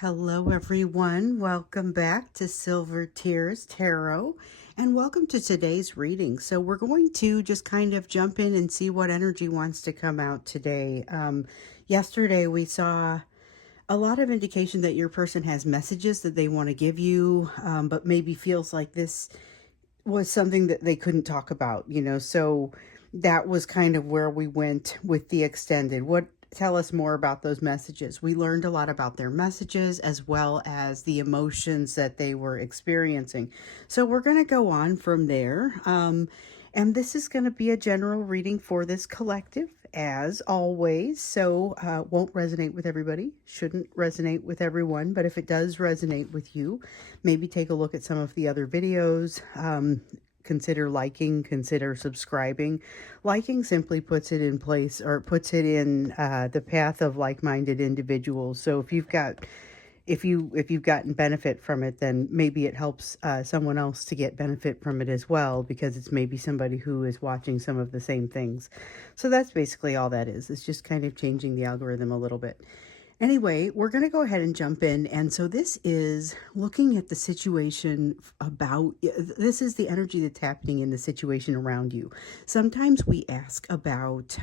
Hello, everyone. Welcome back to Silver Tears Tarot, and welcome to today's reading. So we're going to just kind of jump in and see what energy wants to come out today. Yesterday, we saw a lot of indication that your person has messages that they want to give you, but maybe feels like this was something that they couldn't talk about, so that was kind of where we went with the extended. Tell us more about those messages. We learned a lot about their messages as well as the emotions that they were experiencing. So we're going to go on from there. And this is going to be a general reading for this collective, as always. So won't resonate with everybody, shouldn't resonate with everyone. But if it does resonate with you, maybe take a look at some of the other videos. Consider liking, consider subscribing. Liking simply puts it in place, or puts it in the path of like-minded individuals. So if you've gotten benefit from it, then maybe it helps someone else to get benefit from it as well, because it's maybe somebody who is watching some of the same things. So that's basically all that is. It's just kind of changing the algorithm a little bit. Anyway, we're going to go ahead and jump in. And so this is looking at the situation this is the energy that's happening in the situation around you. Sometimes we ask about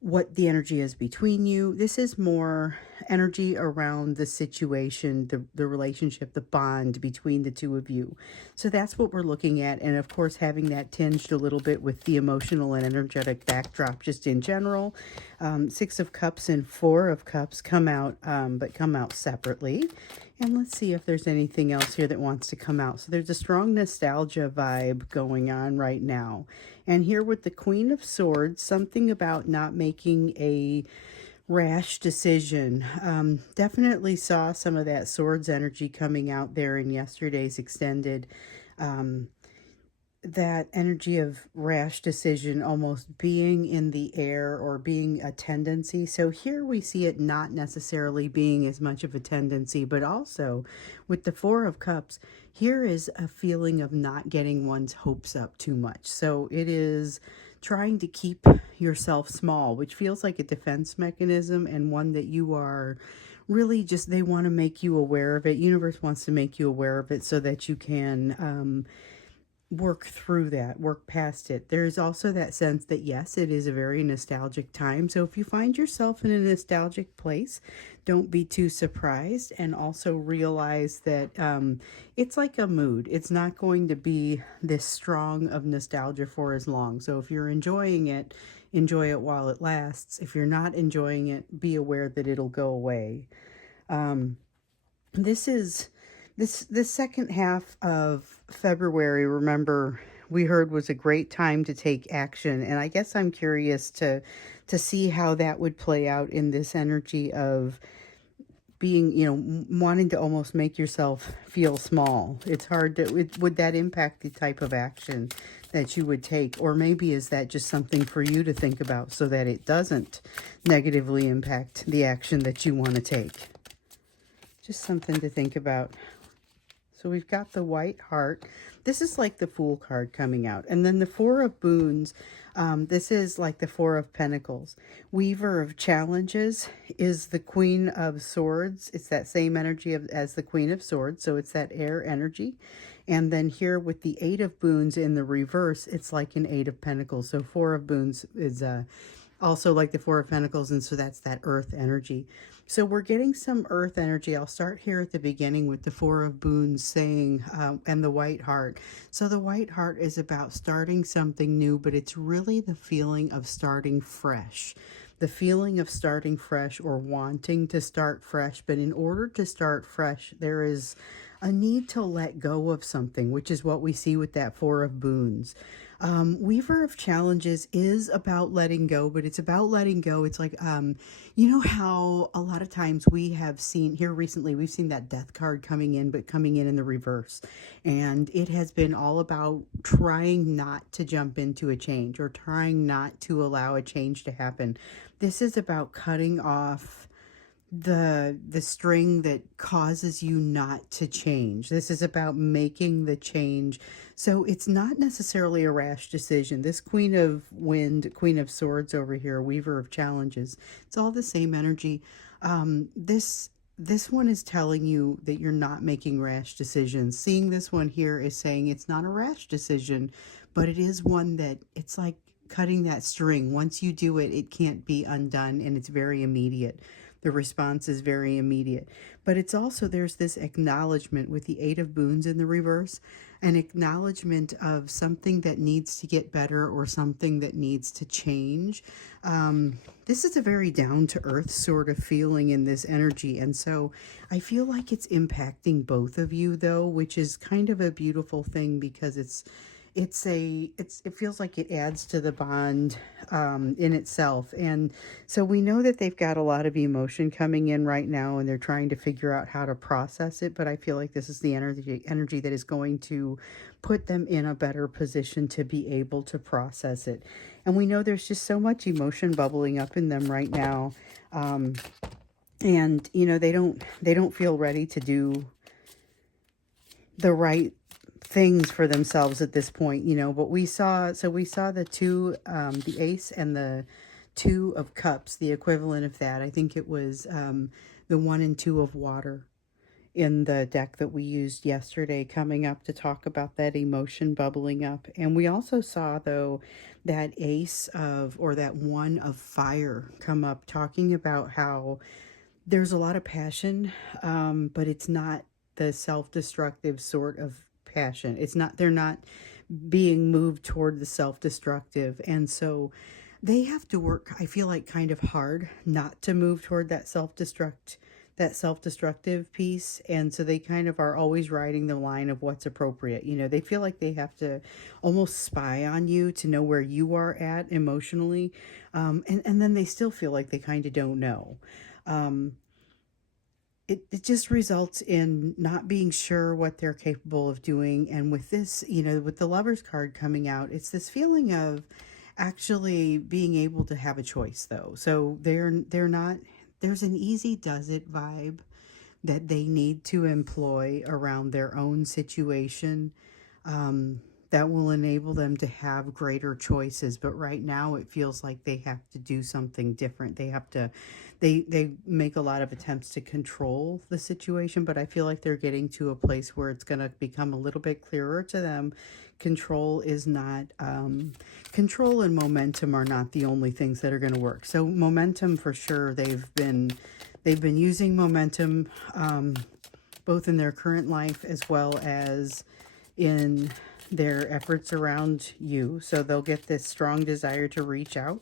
what the energy is between you. This is more energy around the situation, the relationship, the bond between the two of you. So that's what we're looking at. And of course, having that tinged a little bit with the emotional and energetic backdrop just in general. Six of Cups and Four of Cups come out, but come out separately. And let's see if there's anything else here that wants to come out. So there's a strong nostalgia vibe going on right now. And here with the Queen of Swords, something about not making a rash decision. Definitely saw some of that swords energy coming out there in yesterday's extended. That energy of rash decision almost being in the air or being a tendency. So here we see it not necessarily being as much of a tendency, but also with the Four of Cups, here is a feeling of not getting one's hopes up too much. So it is trying to keep yourself small, which feels like a defense mechanism, and one that you are really just, they want to make you aware of it. Universe wants to make you aware of it so that you can work through that, work past it. There's also that sense that, yes, it is a very nostalgic time. So if you find yourself in a nostalgic place, don't be too surprised, and also realize that it's like a mood. It's not going to be this strong of nostalgia for as long. So if you're enjoying it, enjoy it while it lasts. If you're not enjoying it, be aware that it'll go away. This second half of February, remember, we heard was a great time to take action. And I guess I'm curious to see how that would play out in this energy of being, wanting to almost make yourself feel small. It's hard to, would that impact the type of action that you would take? Or maybe is that just something for you to think about so that it doesn't negatively impact the action that you want to take? Just something to think about. So we've got the White Heart. This is like the Fool card coming out. And then the Four of Boons. This is like the Four of Pentacles. Weaver of Challenges is the Queen of Swords. It's that same energy as the Queen of Swords. So it's that air energy. And then here with the Eight of Boons in the reverse, it's like an Eight of Pentacles. So Four of Boons is also like the Four of Pentacles, and so that's that earth energy. So we're getting some earth energy. I'll start here at the beginning with the Four of Boons saying, and the White Heart. So the White Heart is about starting something new, but it's really the feeling of starting fresh. The feeling of starting fresh, or wanting to start fresh. But in order to start fresh, there is a need to let go of something, which is what we see with that Four of Boons. Weaver of Challenges is about letting go, but it's about letting go. It's like, you know how a lot of times we have seen here recently, we've seen that Death card coming in, but coming in the reverse. And it has been all about trying not to jump into a change, or trying not to allow a change to happen. This is about cutting off the string that causes you not to change. This is about making the change. So it's not necessarily a rash decision. This Queen of Wind, Queen of Swords over here, Weaver of Challenges, it's all the same energy. This this one is telling you that you're not making rash decisions. Seeing this one here is saying it's not a rash decision, but it is one that it's like cutting that string. Once you do it, it can't be undone, and it's very immediate. The response is very immediate. But it's also, there's this acknowledgement with the Eight of Boons in the reverse, an acknowledgement of something that needs to get better or something that needs to change. This is a very down to earth sort of feeling in this energy. And so I feel like it's impacting both of you, though, which is kind of a beautiful thing, because it feels like it adds to the bond in itself. And so we know that they've got a lot of emotion coming in right now, and they're trying to figure out how to process it. But I feel like this is the energy that is going to put them in a better position to be able to process it. And we know there's just so much emotion bubbling up in them right now. And they don't feel ready to do the right things for themselves at this point, but we saw the two, the ace and the two of cups, the equivalent of that. I think it was the one and two of water in the deck that we used yesterday, coming up to talk about that emotion bubbling up. And we also saw, though, that ace of, or that one of fire come up, talking about how there's a lot of passion, but it's not the self-destructive sort of passion. They're not being moved toward the self-destructive. And so they have to work, I feel like, kind of hard not to move toward that self-destructive piece. And so they kind of are always riding the line of what's appropriate. They feel like they have to almost spy on you to know where you are at emotionally. And then they still feel like they kind of don't know. It just results in not being sure what they're capable of doing. And with this, with the Lover's card coming out, it's this feeling of actually being able to have a choice, though. So they're not, there's an easy does it vibe that they need to employ around their own situation, that will enable them to have greater choices. But right now it feels like they have to do something different. They make a lot of attempts to control the situation, but I feel like they're getting to a place where it's going to become a little bit clearer to them. Control is not, control and momentum are not the only things that are going to work. So momentum, for sure, they've been using momentum, both in their current life as well as in their efforts around you. So they'll get this strong desire to reach out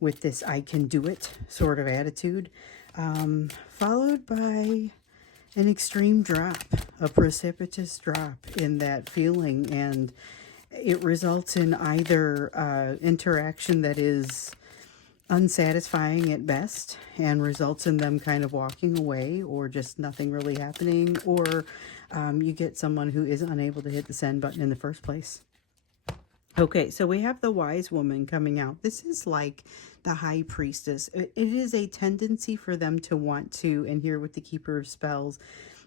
with this I can do it sort of attitude, followed by an extreme drop, a precipitous drop in that feeling. And it results in either interaction that is unsatisfying at best and results in them kind of walking away, or just nothing really happening, or you get someone who is unable to hit the send button in the first place. Okay, so we have the Wise Woman coming out. This is like the High Priestess. It is a tendency for them to want to, and here with the Keeper of Spells,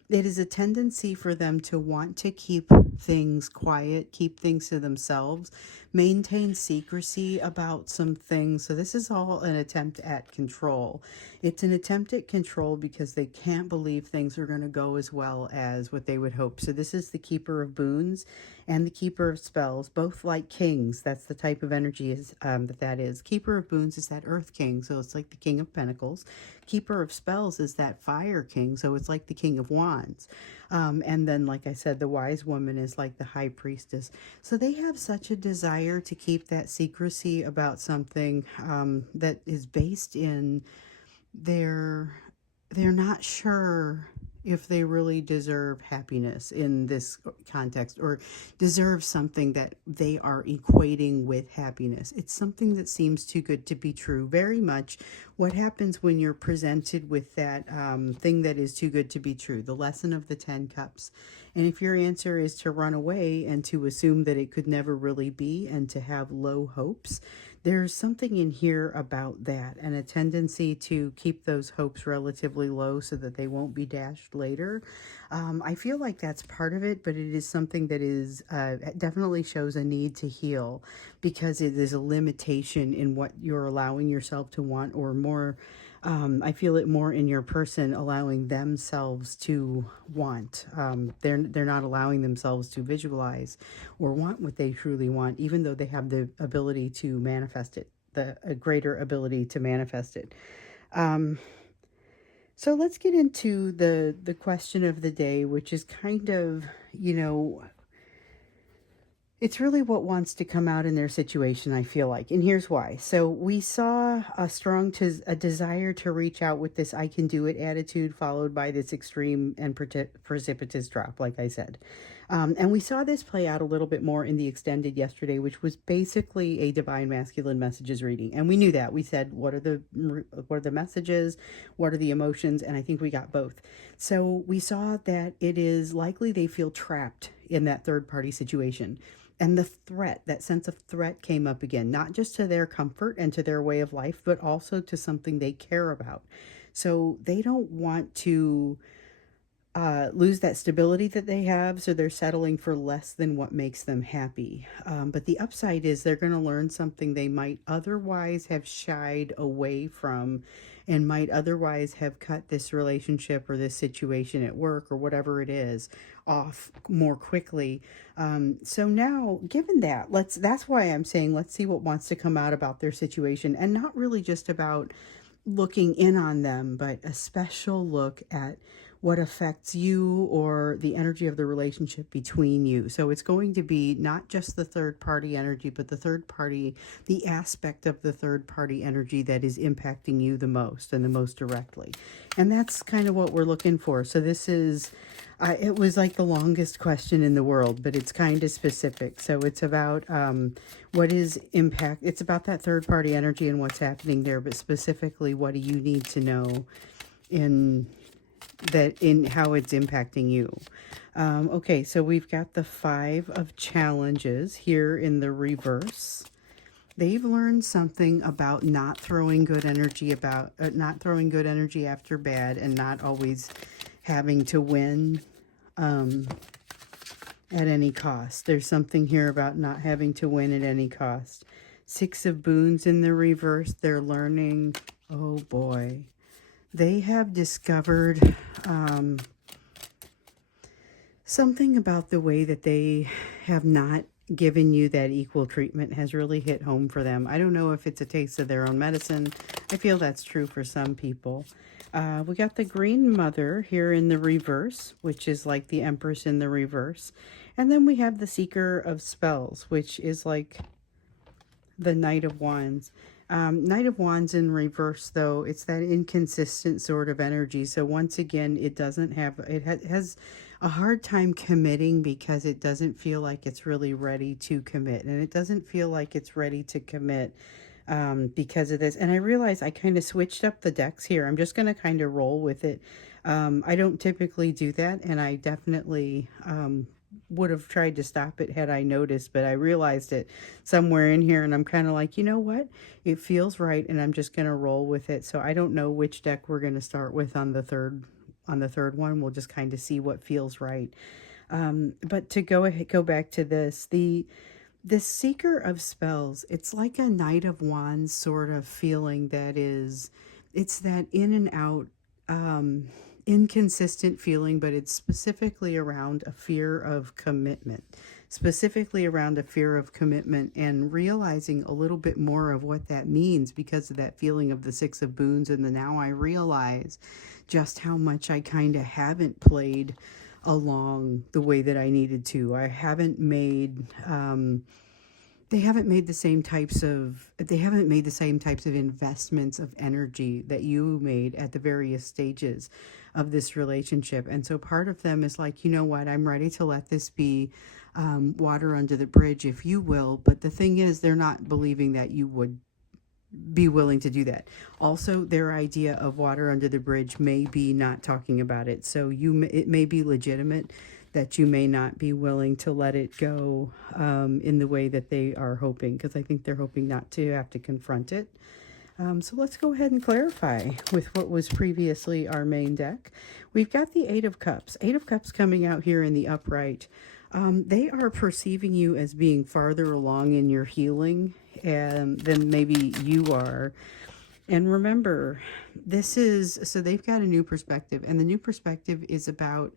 it is a tendency for them to want to keep things quiet, keep things to themselves, maintain secrecy about some things. So this is all an attempt at control. It's an attempt at control because they can't believe things are going to go as well as what they would hope. So this is the Keeper of Boons and the Keeper of Spells, both like kings. That's the type of energy that is. Keeper of Boons is that Earth King, so it's like the King of Pentacles. Keeper of Spells is that Fire King, so it's like the King of Wands. And then, like I said, the Wise Woman is like the High Priestess. So they have such a desire to keep that secrecy about something that is based in they're not sure if they really deserve happiness in this context, or deserve something that they are equating with happiness. It's something that seems too good to be true. Very much what happens when you're presented with that thing that is too good to be true, the lesson of the 10 cups. And if your answer is to run away and to assume that it could never really be and to have low hopes, there's something in here about that, and a tendency to keep those hopes relatively low so that they won't be dashed later. I feel like that's part of it, but it is something that is definitely shows a need to heal, because it is a limitation in what you're allowing yourself to want, or more I feel it more in your person allowing themselves to want. They're not allowing themselves to visualize or want what they truly want, even though they have the ability to manifest it, a greater ability to manifest it. So let's get into the question of the day, which is kind of, it's really what wants to come out in their situation, I feel like. And here's why. So we saw a desire to reach out with this I can do it attitude, followed by this extreme and precipitous drop, like I said. And we saw this play out a little bit more in the extended yesterday, which was basically a divine masculine messages reading. And we knew that. We said, what are the messages? What are the emotions? And I think we got both. So we saw that it is likely they feel trapped in that third party situation. And the threat, that sense of threat came up again, not just to their comfort and to their way of life, but also to something they care about. So they don't want to lose that stability that they have, so they're settling for less than what makes them happy. But the upside is they're going to learn something they might otherwise have shied away from and might otherwise have cut this relationship or this situation at work or whatever it is off more quickly. So now, given that, that's why I'm saying let's see what wants to come out about their situation, and not really just about looking in on them, but a special look at what affects you or the energy of the relationship between you. So it's going to be not just the third party energy, but the aspect of the third party energy that is impacting you the most and the most directly. And that's kind of what we're looking for. So this is, it was like the longest question in the world, but it's kind of specific. So it's about what is impact. It's about that third party energy and what's happening there, but specifically, what do you need to know in how it's impacting you. Okay, so we've got the 5 of challenges here in the reverse. They've learned something about not throwing good energy after bad, and not always having to win at any cost. There's something here about not having to win at any cost. 6 of Boons in the reverse. They're learning, oh boy, they have discovered something about the way that they have not given you that equal treatment has really hit home for them. I don't know if it's a taste of their own medicine. I feel that's true for some people. We got the Green Mother here in the reverse, which is like the Empress in the reverse. And then we have the Seeker of Spells, which is like the Knight of Wands. Knight of Wands in reverse, though, it's that inconsistent sort of energy. So once again, it has a hard time committing because it doesn't feel like it's really ready to commit. And it doesn't feel like it's ready to commit because of this. And I realize I kind of switched up the decks here. I'm just going to kind of roll with it. I don't typically do that, and I definitely would have tried to stop it had I noticed, but I realized it somewhere in here, and I'm kind of like, you know what? It feels right, and I'm just going to roll with it. So I don't know which deck we're going to start with on the third one. We'll just kind of see what feels right. But to go back to this, this Seeker of Spells, it's like a Knight of Wands sort of feeling it's that in and out, inconsistent feeling, but it's specifically around a fear of commitment, and realizing a little bit more of what that means because of that feeling of the 6 of Boons. And now I realize just how much I kind of haven't played along the way that I needed to. I haven't made they haven't made the same types of investments of energy that you made at the various stages of this relationship. And so part of them is like, you know what, I'm ready to let this be water under the bridge, if you will. But the thing is, they're not believing that you would be willing to do that. Also, their idea of water under the bridge may be not talking about it. So it may be legitimate that you may not be willing to let it go in the way that they are hoping, because I think they're hoping not to have to confront it. So let's go ahead and clarify with what was previously our main deck. We've got the 8 of Cups. 8 of Cups coming out here in the upright. They are perceiving you as being farther along in your healing than maybe you are. And remember, this is, so they've got a new perspective, and the new perspective is about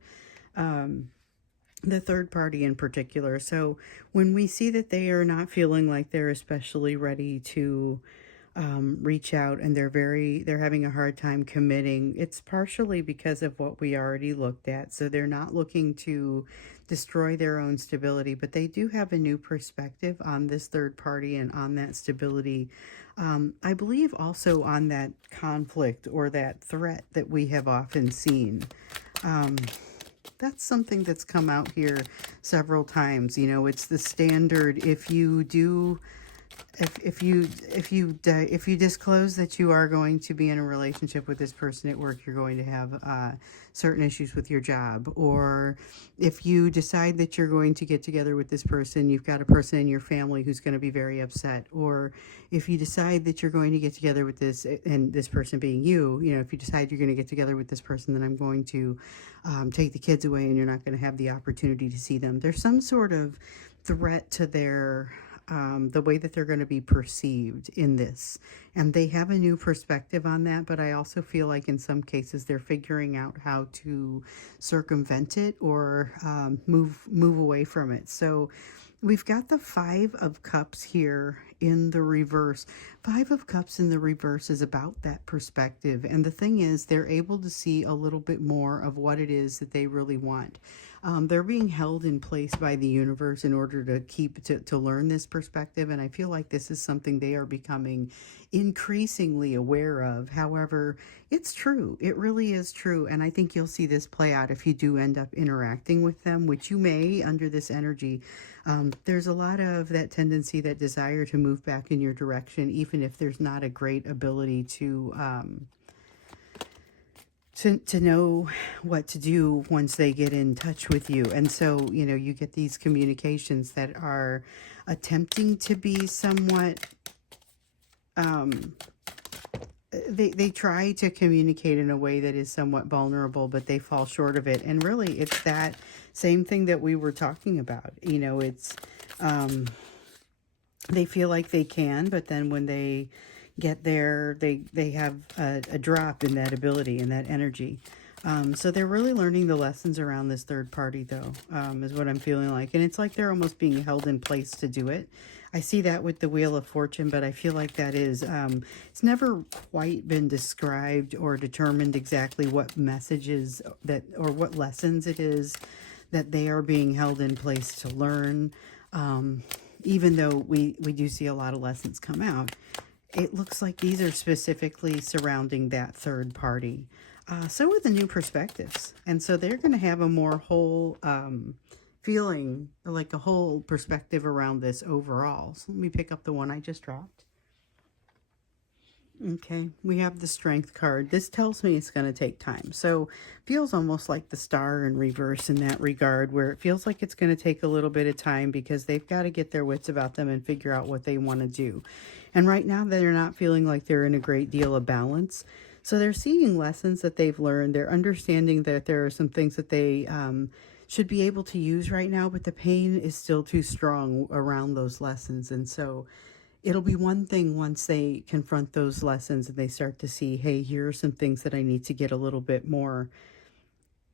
the third party in particular. So when we see that they are not feeling like they're especially ready to reach out, and they're having a hard time committing, it's partially because of what we already looked at. So they're not looking to destroy their own stability, but they do have a new perspective on this third party and on that stability. I believe also on that conflict or that threat that we have often seen. Um, that's something that's come out here several times. You know, it's the standard. If you do, if you disclose that you are going to be in a relationship with this person at work, you're going to have certain issues with your job. Or if you decide that you're going to get together with this person, you've got a person in your family who's going to be very upset. Or if you decide that you're going to get together with this, and this person being you, you know, if you decide you're going to get together with this person, then I'm going to take the kids away, and you're not going to have the opportunity to see them. There's some sort of threat to their the way that they're going to be perceived in this. And they have a new perspective on that, but I also feel like in some cases they're figuring out how to circumvent it or move away from it. So we've got the Five of Cups here in the reverse. Five of Cups in the reverse is about that perspective. And the thing is, they're able to see a little bit more of what it is that they really want. They're being held in place by the universe in order to learn this perspective. And I feel like this is something they are becoming increasingly aware of. However, it's true. It really is true. And I think you'll see this play out if you do end up interacting with them, which you may under this energy. There's a lot of that tendency, that desire to move back in your direction, even if there's not a great ability to know what to do once they get in touch with you. And so, you know, you get these communications that are attempting to be somewhat, they try to communicate in a way that is somewhat vulnerable, but they fall short of it. And really, it's that same thing that we were talking about. You know, it's, they feel like they can, but then when they get there, they have a drop in that ability and that energy. So they're really learning the lessons around this third party, though, is what I'm feeling like. And it's like they're almost being held in place to do it. I see that with the Wheel of Fortune, but I feel like that is, it's never quite been described or determined exactly what messages that, or what lessons it is that they are being held in place to learn. Even though we do see a lot of lessons come out, it looks like these are specifically surrounding that third party. So with the new perspectives. And so they're going to have a more whole feeling, like a whole perspective around this overall. So let me pick up the one I just dropped. Okay, we have the Strength card. This tells me it's going to take time. So feels almost like the Star in reverse in that regard, where it feels like it's going to take a little bit of time because they've got to get their wits about them and figure out what they want to do. And right now they're not feeling like they're in a great deal of balance. So they're seeing lessons that they've learned. They're understanding that there are some things that they should be able to use right now, but the pain is still too strong around those lessons. And so it'll be one thing once they confront those lessons and they start to see, hey, here are some things that I need to get a little bit more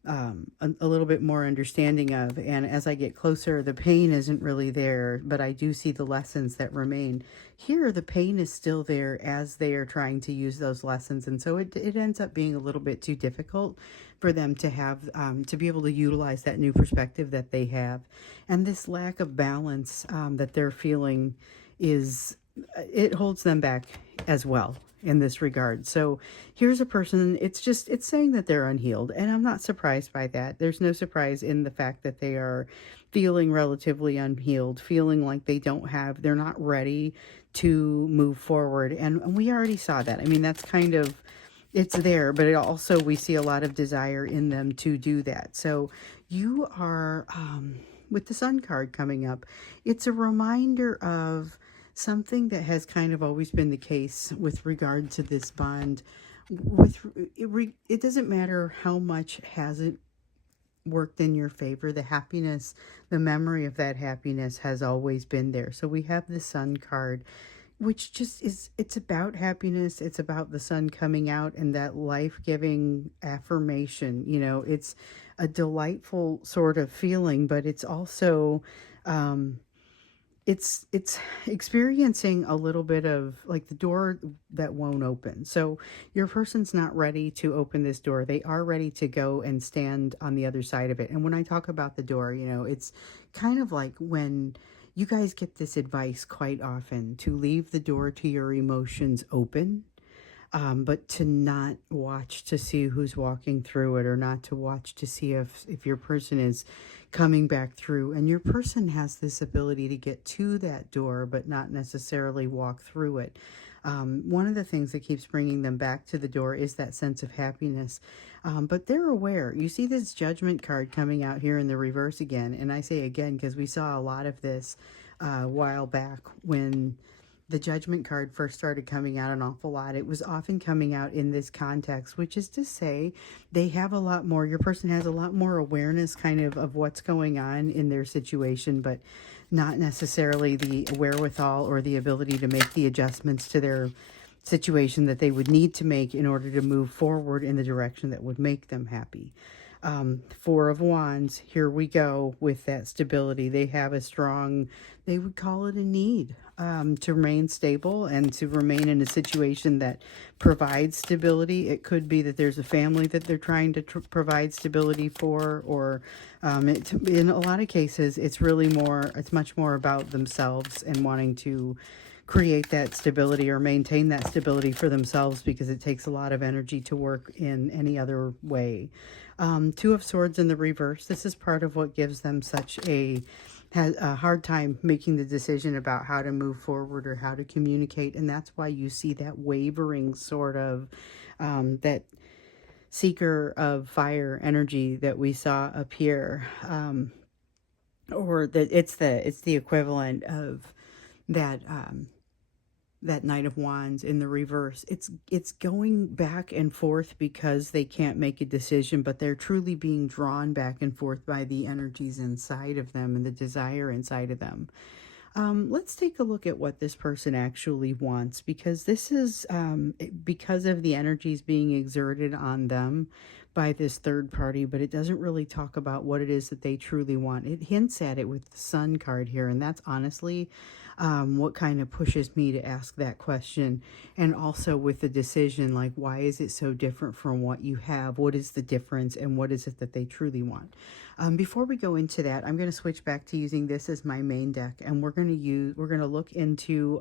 understanding of. And as I get closer, the pain isn't really there, but I do see the lessons that remain. Here, the pain is still there as they are trying to use those lessons. And so it ends up being a little bit too difficult for them to have, to be able to utilize that new perspective that they have. And this lack of balance that they're feeling it holds them back as well in this regard. So here's a person, it's saying that they're unhealed, and I'm not surprised by that. There's no surprise in the fact that they are feeling relatively unhealed, feeling like they're not ready to move forward. And we already saw that. I mean, that's kind of, it's there, but it also, we see a lot of desire in them to do that. So you are, with the Sun card coming up, it's a reminder of something that has kind of always been the case with regard to this bond. It doesn't matter how much hasn't worked in your favor, the happiness, the memory of that happiness has always been there. So we have the Sun card which just is, it's about happiness. It's about the sun coming out and that life-giving affirmation. It's a delightful sort of feeling, but it's also, um, it's experiencing a little bit of like the door that won't open. So your person's not ready to open this door. They are ready to go and stand on the other side of it. And when I talk about the door, it's kind of like when you guys get this advice quite often to leave the door to your emotions open, but to not watch to see who's walking through it, or not to watch to see if your person is coming back through. And your person has this ability to get to that door, but not necessarily walk through it. One of the things that keeps bringing them back to the door is that sense of happiness. But they're aware. You see this judgment card coming out here in the reverse again. And I say again because we saw a lot of this a while back when the judgment card first started coming out an awful lot. It was often coming out in this context, which is to say they have a lot more, your person has a lot more awareness kind of what's going on in their situation, but not necessarily the wherewithal or the ability to make the adjustments to their situation that they would need to make in order to move forward in the direction that would make them happy. Four of Wands, here we go with that stability. They have a strong, they would call it a need to remain stable and to remain in a situation that provides stability. It could be that there's a family that they're trying to provide stability for, or in a lot of cases, it's much more about themselves and wanting to create that stability or maintain that stability for themselves, because it takes a lot of energy to work in any other way. Two of Swords in the reverse. This is part of what gives them such a hard time making the decision about how to move forward or how to communicate. And that's why you see that wavering sort of, that seeker of fire energy that we saw up here. Or that it's the equivalent of that, that Knight of Wands in the reverse. It's going back and forth because they can't make a decision, but they're truly being drawn back and forth by the energies inside of them and the desire inside of them. Let's take a look at what this person actually wants, because this is because of the energies being exerted on them by this third party, but it doesn't really talk about what it is that they truly want. It hints at it with the Sun card here, and that's honestly what kind of pushes me to ask that question. And also with the decision, like, why is it so different from what you have? What is the difference, and what is it that they truly want? Before we go into that, I'm going to switch back to using this as my main deck, and we're going to look into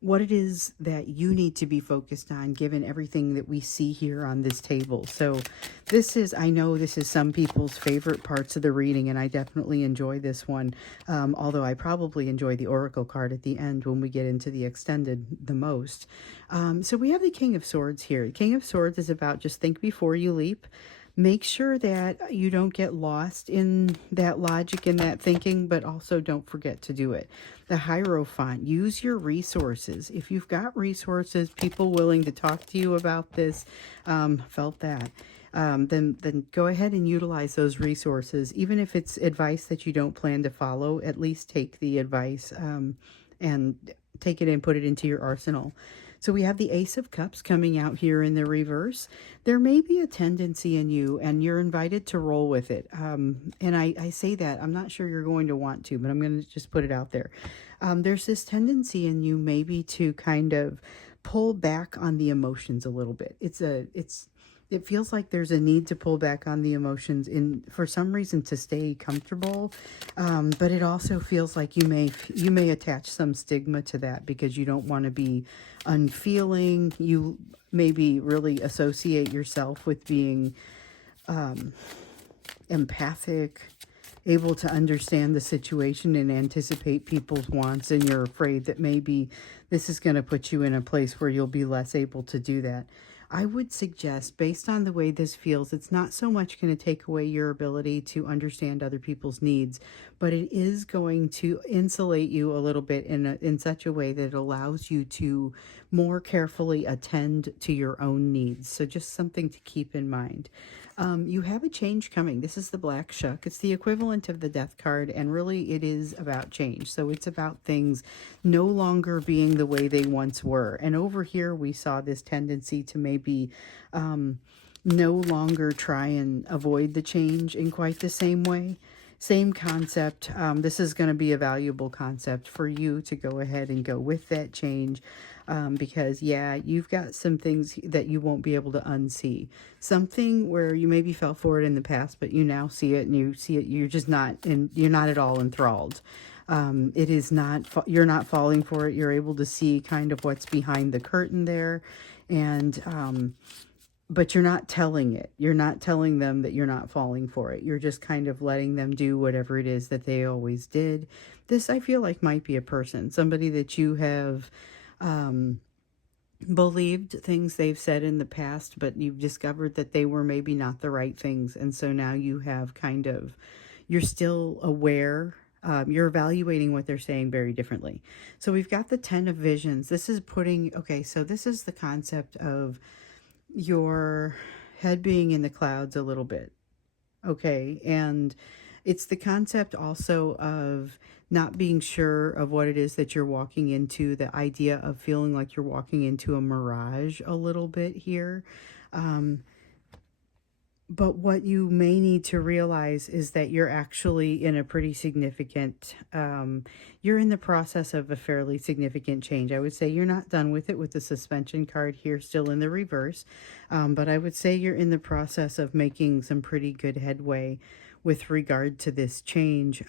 what it is that you need to be focused on given everything that we see here on this table. So I know this is some people's favorite parts of the reading, and I definitely enjoy this one, although I probably enjoy the Oracle card at the end when we get into the extended the most. So we have the King of Swords here. King of Swords is about just think before you leap. Make sure that you don't get lost in that logic and that thinking, but also don't forget to do it. The Hierophant, use your resources. If you've got resources, people willing to talk to you about this, felt that. Then go ahead and utilize those resources. Even if it's advice that you don't plan to follow, at least take the advice and take it and put it into your arsenal. So we have the Ace of Cups coming out here in the reverse. There may be a tendency in you, and you're invited to roll with it. And I say that, I'm not sure you're going to want to, but I'm going to just put it out there. There's this tendency in you maybe to kind of pull back on the emotions a little bit. It feels like there's a need to pull back on the emotions for some reason to stay comfortable, but it also feels like you may attach some stigma to that because you don't want to be unfeeling. You maybe really associate yourself with being empathic, able to understand the situation and anticipate people's wants, and you're afraid that maybe this is going to put you in a place where you'll be less able to do that. I would suggest, based on the way this feels, it's not so much going to take away your ability to understand other people's needs, but it is going to insulate you a little bit in such a way that it allows you to more carefully attend to your own needs. So just something to keep in mind. You have a change coming. This is the Black Shuck. It's the equivalent of the Death card, and really it is about change. So it's about things no longer being the way they once were. And over here we saw this tendency to maybe no longer try and avoid the change in quite the same way. Same concept. This is going to be a valuable concept for you to go ahead and go with that change, because yeah, you've got some things that you won't be able to unsee. Something where you maybe fell for it in the past, but you now see it, and you see it, you're just not, and you're not at all enthralled. It is not, you're not falling for it. You're able to see kind of what's behind the curtain there, and but you're not telling it. You're not telling them that you're not falling for it. You're just kind of letting them do whatever it is that they always did. This, I feel like, might be a person, somebody that you have believed things they've said in the past, but you've discovered that they were maybe not the right things. And so now you have kind of, you're still aware. You're evaluating what they're saying very differently. So we've got the 10 of Visions. This is putting, okay, so this is the concept of your head being in the clouds a little bit. Okay. And it's the concept also of not being sure of what it is that you're walking into, the idea of feeling like you're walking into a mirage a little bit here. But what you may need to realize is that you're actually in a pretty significant, you're in the process of a fairly significant change. I would say you're not done with it with the suspension card here still in the reverse. But I would say you're in the process of making some pretty good headway with regard to this change.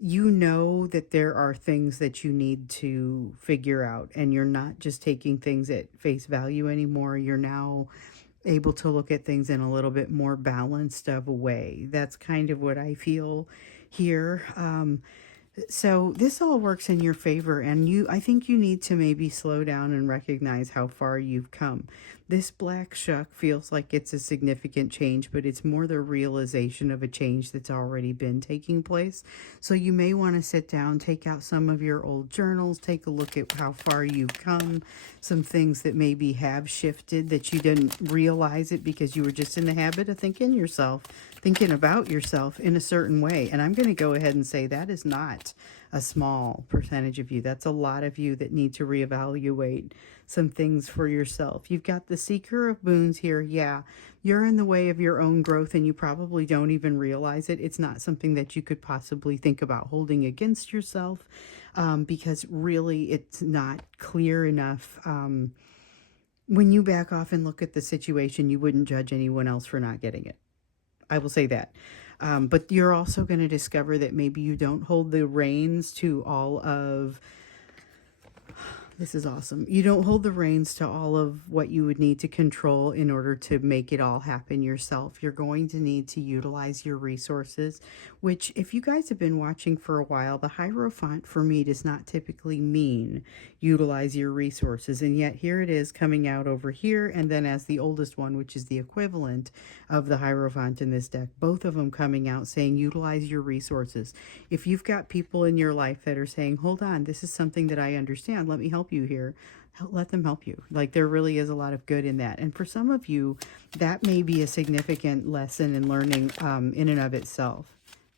You know that there are things that you need to figure out, and you're not just taking things at face value anymore. You're now able to look at things in a little bit more balanced of a way. That's kind of what I feel here. So this all works in your favor, and I think you need to maybe slow down and recognize how far you've come. This Black Shuck feels like it's a significant change, but it's more the realization of a change that's already been taking place. So you may want to sit down, take out some of your old journals, take a look at how far you've come, some things that maybe have shifted that you didn't realize it because you were just in the habit of thinking about yourself in a certain way. And I'm going to go ahead and say that is not a small percentage of you. That's a lot of you that need to reevaluate some things for yourself. You've got the Seeker of Boons here. Yeah, you're in the way of your own growth, and you probably don't even realize it. It's not something that you could possibly think about holding against yourself, because really it's not clear enough. When you back off and look at the situation, you wouldn't judge anyone else for not getting it. I will say that. But you're also going to discover that maybe you don't hold the reins to all of, this is awesome. You don't hold the reins to all of what you would need to control in order to make it all happen yourself. You're going to need to utilize your resources, which, if you guys have been watching for a while, the Hierophant for me does not typically mean utilize your resources. And yet here it is coming out over here, and then as the oldest one, which is the equivalent of the Hierophant in this deck, both of them coming out saying utilize your resources. If you've got people in your life that are saying, hold on, this is something that I understand, let me help you here, let them help you. Like, there really is a lot of good in that. And for some of you, that may be a significant lesson in learning in and of itself.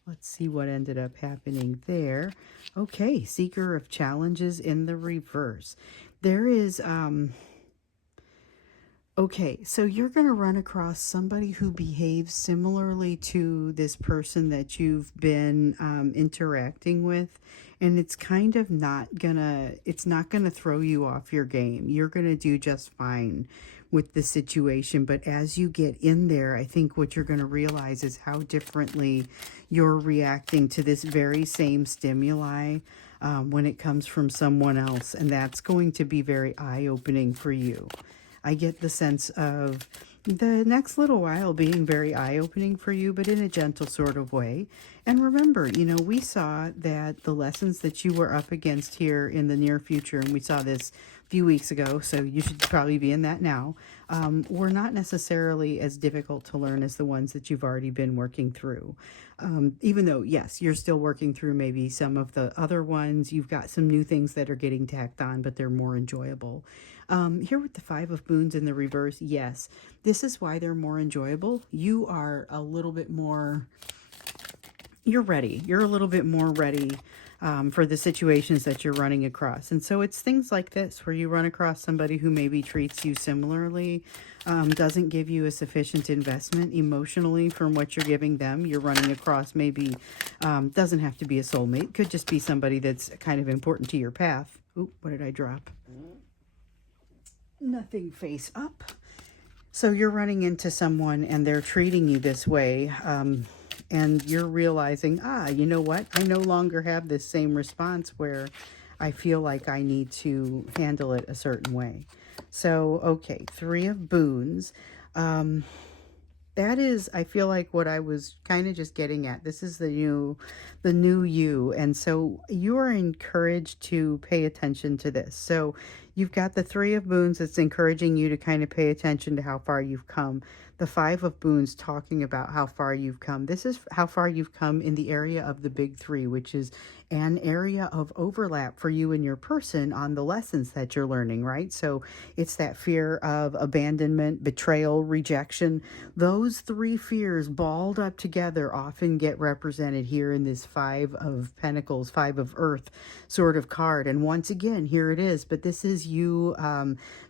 Let's see what ended up happening there. Okay, Seeker of Challenges in the reverse. There is, okay, so you're going to run across somebody who behaves similarly to this person that you've been interacting with, and it's kind of it's not gonna throw you off your game. You're going to do just fine with the situation, but as you get in there, I think what you're going to realize is how differently you're reacting to this very same stimuli when it comes from someone else, and that's going to be very eye-opening for you. I get the sense of The next little while being very eye-opening for you, but in a gentle sort of way. And remember, we saw that the lessons that you were up against here in the near future, and we saw this a few weeks ago, so you should probably be in that now, were not necessarily as difficult to learn as the ones that you've already been working through. Even though, yes, you're still working through maybe some of the other ones, you've got some new things that are getting tacked on, but they're more enjoyable. Here with the Five of Moons in the reverse, yes, this is why they're more enjoyable. You are a little bit more, you're ready. You're a little bit more ready for the situations that you're running across. And so it's things like this where you run across somebody who maybe treats you similarly, doesn't give you a sufficient investment emotionally from what you're giving them. You're running across maybe, doesn't have to be a soulmate, could just be somebody that's kind of important to your path. Oop, what did I drop? Nothing, face up. So you're running into someone and they're treating you this way, and you're realizing, you know what? I no longer have this same response where I feel like I need to handle it a certain way. So, okay, Three of Boons. That is, I feel like, what I was kind of just getting at. This is the new you. And so you are encouraged to pay attention to this. So you've got the Three of Boons that's encouraging you to kind of pay attention to how far you've come. The Five of Boons talking about how far you've come. This is how far you've come in the area of the big three, which is an area of overlap for you and your person on the lessons that you're learning, right? So it's that fear of abandonment, betrayal, rejection. Those three fears balled up together often get represented here in this Five of Pentacles, Five of Earth sort of card. And once again, here it is. But this is you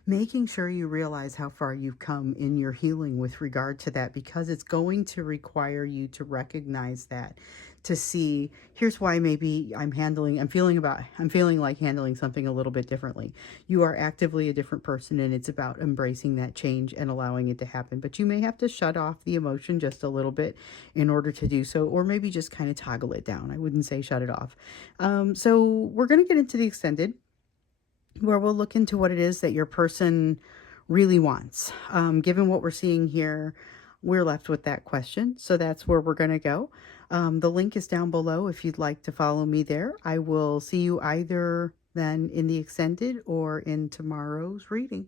making sure you realize how far you've come in your healing with regard to that, because it's going to require you to recognize that, to see, here's why maybe I'm feeling like handling something a little bit differently. You are actively a different person, and it's about embracing that change and allowing it to happen. But you may have to shut off the emotion just a little bit in order to do so, or maybe just kind of toggle it down. I wouldn't say shut it off. So we're going to get into the extended, where we'll look into what it is that your person really wants. Given what we're seeing here, we're left with that question. So that's where we're going to go. The link is down below if you'd like to follow me there. I will see you either then in the extended or in tomorrow's reading.